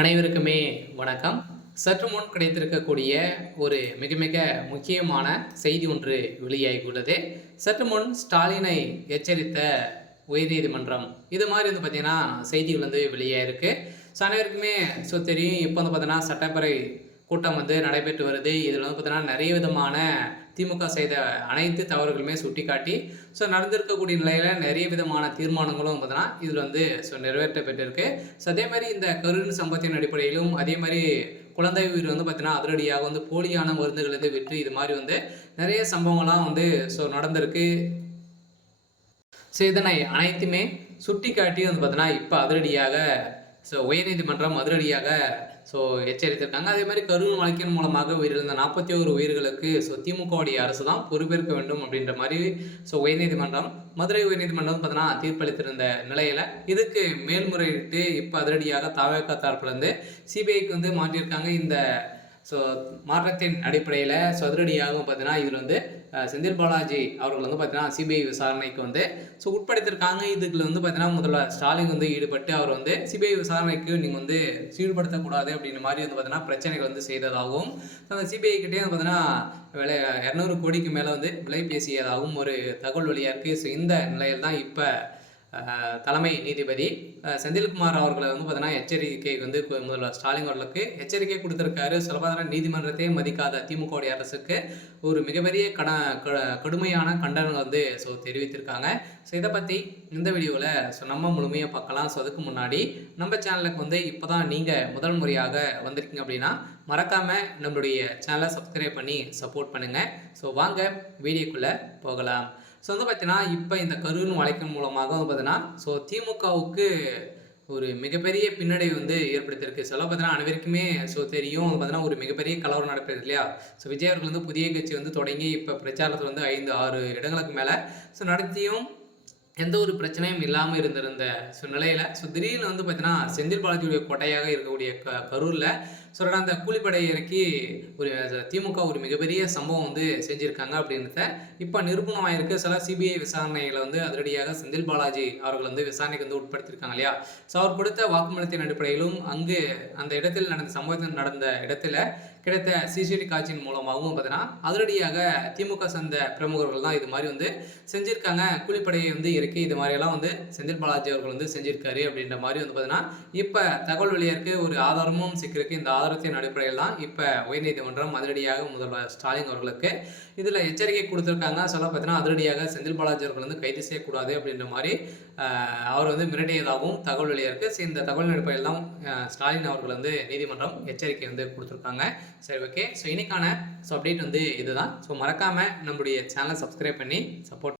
அனைவருக்குமே வணக்கம். சற்று முன் கிடைத்திருக்கக்கூடிய ஒரு மிக மிக முக்கியமான செய்தி ஒன்று வெளியாகியுள்ளது. சற்று முன் ஸ்டாலினை எச்சரித்த உயர்நீதிமன்றம். இது மாதிரி வந்து பார்த்தீங்கன்னா செய்திகள் வந்து வெளியாயிருக்கு. அனைவருக்குமே தெரியும். இப்போ வந்து பார்த்தீங்கன்னா சட்டப்பேரவை கூட்டம் வந்து நடைபெற்று வருது. இதில் வந்து பார்த்தீங்கன்னா நிறைய விதமான திமுக செய்த அனைத்து தவறுகளுமே சுட்டிக்காட்டி நடந்திருக்கக்கூடிய நிலையில் நிறைய விதமான தீர்மானங்களும் பார்த்தீங்கன்னா இதில் வந்து நிறைவேற்றப்பட்டிருக்கு. அதே மாதிரி இந்த கருண் சம்பத்தின் அடிப்படையிலும் அதே மாதிரி குழந்தை உயிர் வந்து பார்த்தீங்கன்னா அதிரடியாக வந்து போலியான மருந்துகள் வந்து விற்று இது மாதிரி வந்து நிறைய சம்பவங்கள்லாம் வந்து நடந்திருக்கு. இதனை அனைத்துமே சுட்டிக்காட்டி வந்து பார்த்தீங்கன்னா இப்போ அதிரடியாக உயர்நீதிமன்றம் அதிரடியாக எச்சரித்திருக்காங்க. அதே மாதிரி கரூர் வழக்கின் மூலமாக உயிரிழந்த 41 உயிர்களுக்கு திமுகவுடைய அரசு தான் பொறுப்பேற்க வேண்டும் அப்படின்ற மாதிரி உயர்நீதிமன்றம் மதுரை உயர்நீதிமன்றம் பார்த்தீங்கன்னா தீர்ப்பளித்திருந்த நிலையில இதுக்கு மேல்முறையிட்டு இப்போ அதிரடியாக தவேக தரப்புலேருந்து சிபிஐக்கு வந்து மாற்றியிருக்காங்க. இந்த மாற்றத்தின் அடிப்படையில் அதிரடியாகவும் பார்த்தீங்கன்னா இதில் வந்து செந்தில் பாலாஜி அவர்கள் வந்து பார்த்தீங்கன்னா சிபிஐ விசாரணைக்கு வந்து உட்படுத்தியிருக்காங்க. இதுல வந்து பார்த்தீங்கன்னா முதல்வர் ஸ்டாலின் வந்து ஈடுபட்டு அவர் வந்து சிபிஐ விசாரணைக்கு நீங்கள் வந்து ஈடுபடுத்தக்கூடாது அப்படின்ற மாதிரி வந்து பார்த்தீங்கன்னா பிரச்சனைகள் வந்து செய்ததாகவும் அந்த சிபிஐ கிட்டே வந்து பார்த்தீங்கன்னா 200 கோடிக்கு மேலே வந்து விலை பேசியதாகவும் ஒரு தகவல் வெளியாக இருக்குது. இந்த நிலையில் தான் இப்போ தலைமை நீதிபதி செந்தில்குமார் அவர்களை வந்து பார்த்தீங்கன்னா எச்சரிக்கை வந்து முதல்வர் ஸ்டாலின் அவர்களுக்கு எச்சரிக்கை கொடுத்துருக்காரு. சொல்லப்போனால் நீதிமன்றத்தையே மதிக்காத திமுகவுடைய அரசுக்கு ஒரு மிகப்பெரிய கடுமையான கண்டனம் வந்து தெரிவித்திருக்காங்க. இதை பற்றி இந்த வீடியோவில் நம்ம முழுமையாக பார்க்கலாம். அதுக்கு முன்னாடி நம்ம சேனலுக்கு வந்து இப்போ தான் நீங்கள் முதல் முறையாக வந்திருக்கீங்க அப்படின்னா மறக்காமல் நம்மளுடைய சேனலை சப்ஸ்கிரைப் பண்ணி சப்போர்ட் பண்ணுங்கள். வாங்க வீடியோக்குள்ளே போகலாம். வந்து பார்த்தீங்கன்னா இப்போ இந்த கரூர் வழக்கின் மூலமாக வந்து பார்த்தீங்கன்னா திமுகவுக்கு ஒரு மிகப்பெரிய பின்னடைவு வந்து ஏற்படுத்தியிருக்கு. பார்த்தீங்கன்னா அனைவருக்குமே தெரியும். பார்த்தீங்கன்னா ஒரு மிகப்பெரிய கலவரம் நடப்பது இல்லையா. விஜய் அவர்கள் வந்து புதிய கட்சி வந்து தொடங்கி இப்போ பிரச்சாரத்தில் வந்து 5-6 இடங்களுக்கு மேலே நடத்தியும் எந்த ஒரு பிரச்சனையும் இல்லாமல் இருந்திருந்த நிலையில் திடீர்னு வந்து பார்த்தீங்கன்னா செந்தில் பாலாஜியுடைய கோட்டையாக இருக்கக்கூடிய கரூரில் அந்த கூலிப்படையை இறக்கி ஒரு திமுக ஒரு மிகப்பெரிய சம்பவம் வந்து செஞ்சுருக்காங்க அப்படின்றத இப்போ நிரூபணம் ஆயிருக்கு. சிபிஐ விசாரணைகளை வந்து அதிரடியாக செந்தில் பாலாஜி அவர்கள் வந்து விசாரணைக்கு வந்து உட்படுத்தியிருக்காங்க இல்லையா. அவர் கொடுத்த வாக்குமூலத்தின் அடிப்படையிலும் அங்கு அந்த இடத்தில் நடந்த சம்பவத்தில் நடந்த இடத்துல கிடைத்த சிசிடிவி காட்சியின் மூலமாகவும் பார்த்தீங்கன்னா அதிரடியாக திமுக சேர்ந்த பிரமுகர்கள் தான் இது மாதிரி வந்து செஞ்சுருக்காங்க. கூலிப்படையை வந்து இறக்கி இது மாதிரியெல்லாம் வந்து செந்தில் பாலாஜி அவர்கள் வந்து செஞ்சிருக்காரு அப்படின்ற மாதிரி வந்து பார்த்தீங்கன்னா இப்போ தகவல் வெளியிருக்கு. ஒரு ஆதாரமும் சிக்கிருக்கு. இந்த ஆதாரத்தின் அடிப்படையில் தான் இப்போ உயர்நீதிமன்றம் அதிரடியாக முதல்வர் ஸ்டாலின் அவர்களுக்கு இதில் எச்சரிக்கை கொடுத்துருக்காங்க. பார்த்தீங்கன்னா அதிரடியாக செந்தில் பாலாஜி அவர்கள் வந்து கைது செய்யக்கூடாது அப்படின்ற மாதிரி அவர் வந்து மிரட்டியதாகவும் தகவல் வெளியிருக்கு. இந்த தகவல் அடிப்படையில் தான் ஸ்டாலின் அவர்கள் வந்து நீதிமன்றம் எச்சரிக்கை வந்து கொடுத்துருக்காங்க. ஓகே. இன்னைக்கான அப்டேட் வந்து இதுதான். மறக்காமல் நம்மளுடைய சேனலை சப்ஸ்கிரைப் பண்ணி சப்போர்ட்